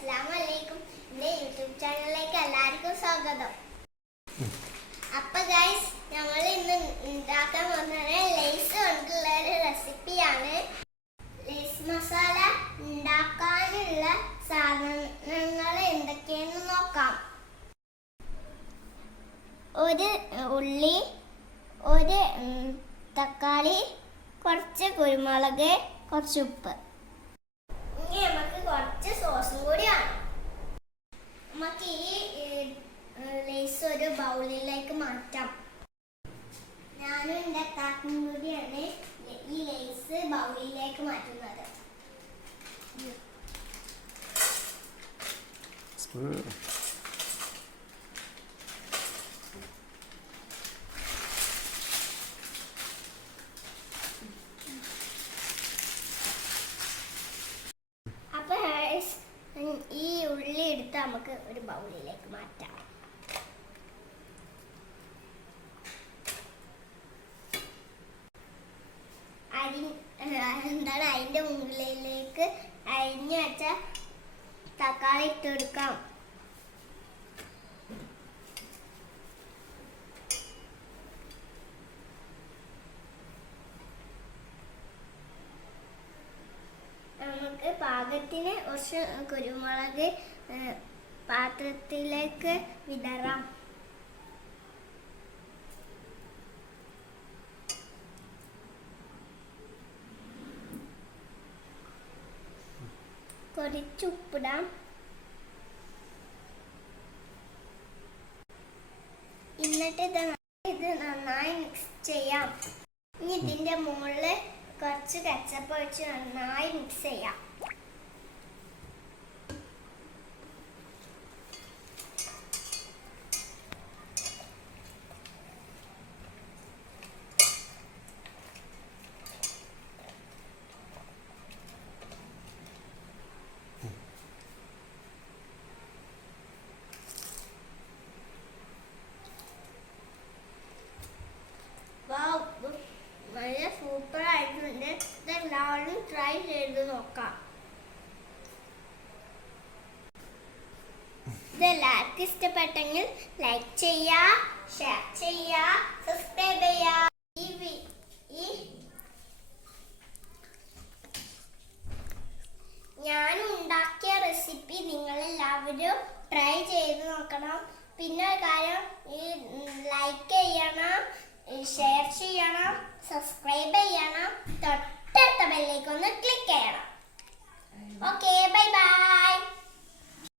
അസ്സലാമു അലൈക്കും എന്റെ യൂട്യൂബ് ചാനലിലേക്ക് എല്ലാവർക്കും സ്വാഗതം. അപ്പൊ ഗൈസ് ഞങ്ങൾ ഇന്ന് ഉണ്ടാക്കാൻ പോകുന്നത് ലേസ് കൊണ്ടുള്ള ഒരു റെസിപ്പിയാണ് ലേസ് മസാല ഉണ്ടാക്കാനുള്ള സാധനങ്ങൾ എന്തൊക്കെയെന്ന് നോക്കാം. ഒരു ഉള്ളി ഒരു തക്കാളി കുറച്ച് കുരുമുളക് കുറച്ച് ഉപ്പ് ഇനി നമുക്ക് കുറച്ച് സോസും കൂടി വേണം നമുക്ക് ഈ ലേസ് ഒരു ബൗളിലേക്ക് മാറ്റാം. ഞാനും എന്റെ താക്കും കൂടിയാണ് ഈ ലേസ് ബൗളിലേക്ക് മാറ്റുന്നത്. ഈ ഉള്ളി എടുത്ത് നമുക്ക് ഒരു ബൗളിലേക്ക് മാറ്റാം. എന്താണ് അതിന്റെ മുകളിലേക്ക് അരിഞ്ഞു വെച്ച തക്കാളി ഇട്ട് കൊടുക്കാം. നമുക്ക് പാകത്തിന് കുറച്ച് കുരുമുളക് പാത്രത്തിലേക്ക് വിതറാം. കുറച്ച് ഉപ്പിടാം എന്നിട്ട് ഇത് ഇത് നന്നായി മിക്സ് ചെയ്യാം. ഇനി ഇതിന്റെ മുകളിൽ കുറച്ച് കച്ചപ്പ് വെച്ച് നന്നായി മിക്സ് ചെയ്യാം. ചെയ്ത് നോക്കാം. ഇതെല്ലാവർക്കും ഇഷ്ടപ്പെട്ടെങ്കിൽ ലൈക്ക് ചെയ്യുക ഷെയർ ചെയ്യുക സബ്സ്ക്രൈബ് ചെയ്യുക ഈ ഞാൻ ഉണ്ടാക്കിയ റെസിപ്പി നിങ്ങൾ എല്ലാവരും ട്രൈ ചെയ്ത് നോക്കണം. പിന്നെ ഒരു കാര്യം ഈ ലൈക്ക് ചെയ്യണം ഷെയർ ചെയ്യണം സബ്സ്ക്രൈബ് ചെയ്യണം. തൊട്ടടുത്ത ബെല്ലേക്ക് ഒന്ന് Okay.